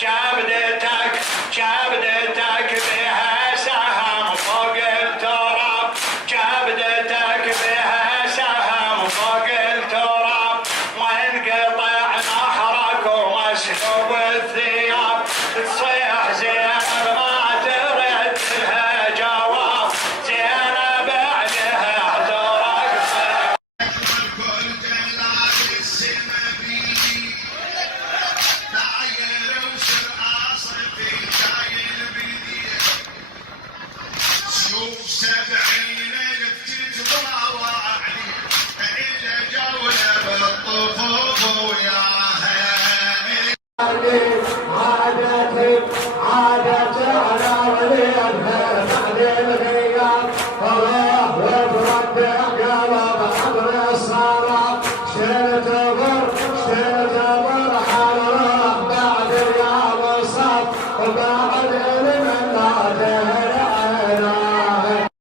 كبدتك بها سهم فوق التراب، كبدتك بها سهم فوق التراب، وانقطع نحرك ومسلوب الثياب.